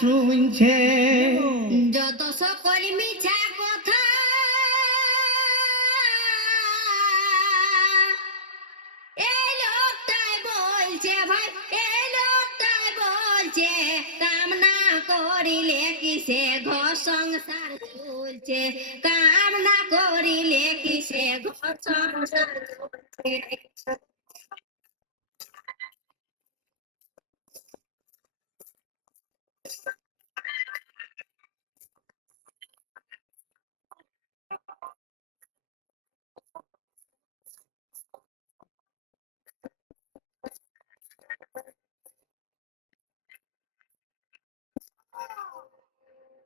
শুনছে। যত সকল মিছা কথা এই লোকটাই বলছে ভাই, এই লোকটাই বলছে কাম না করিলে কিসে ঘর সংসার চলছে, কাম না করিলে কিসে ঘর সংসার চলছে।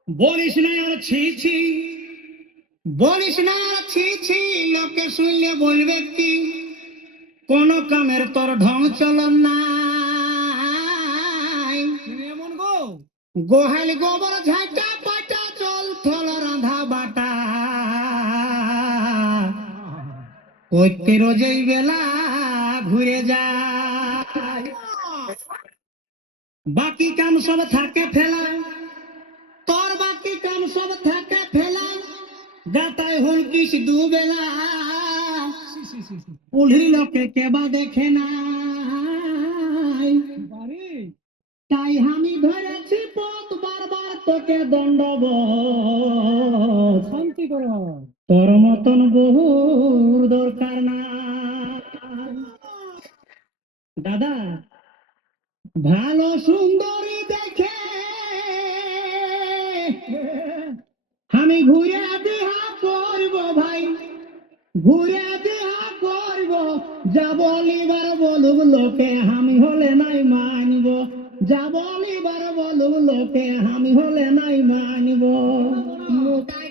বলিস না আর ছি ছি, বলিস না আর ছি ছি, লোকে শুনলে বলবে কি কোন কামের তোর ঢং চলন নাই। এমন গো গোহাল গোবর ঝাঁটা পাটা চল থল রাধা বাটা, করতে রোজই বেলা ঘুরে যায়। বাকি কাম সব থাকে ফেলা, তোর বাকি কাম সব থাকে ফেলা, গাতায় হুলকিস দুবেলা, উল্হি লোকে কেবা দেখে নাই। তাই আমি ধরেছি পথ বারবার তোকে দণ্ডব, শান্তি কর, তোর মতন বহুর দরকার না। দাদা ভালো সুন্দরী দেখে আমি ঘুরে বিহা করব ভাই, ঘুরে বিহা করব, যা বলিবার বলুক লোকে আমি হলে নাই মানব, যা বলিবার বলুক লোকে আমি হলে নাই মানব। মোটাই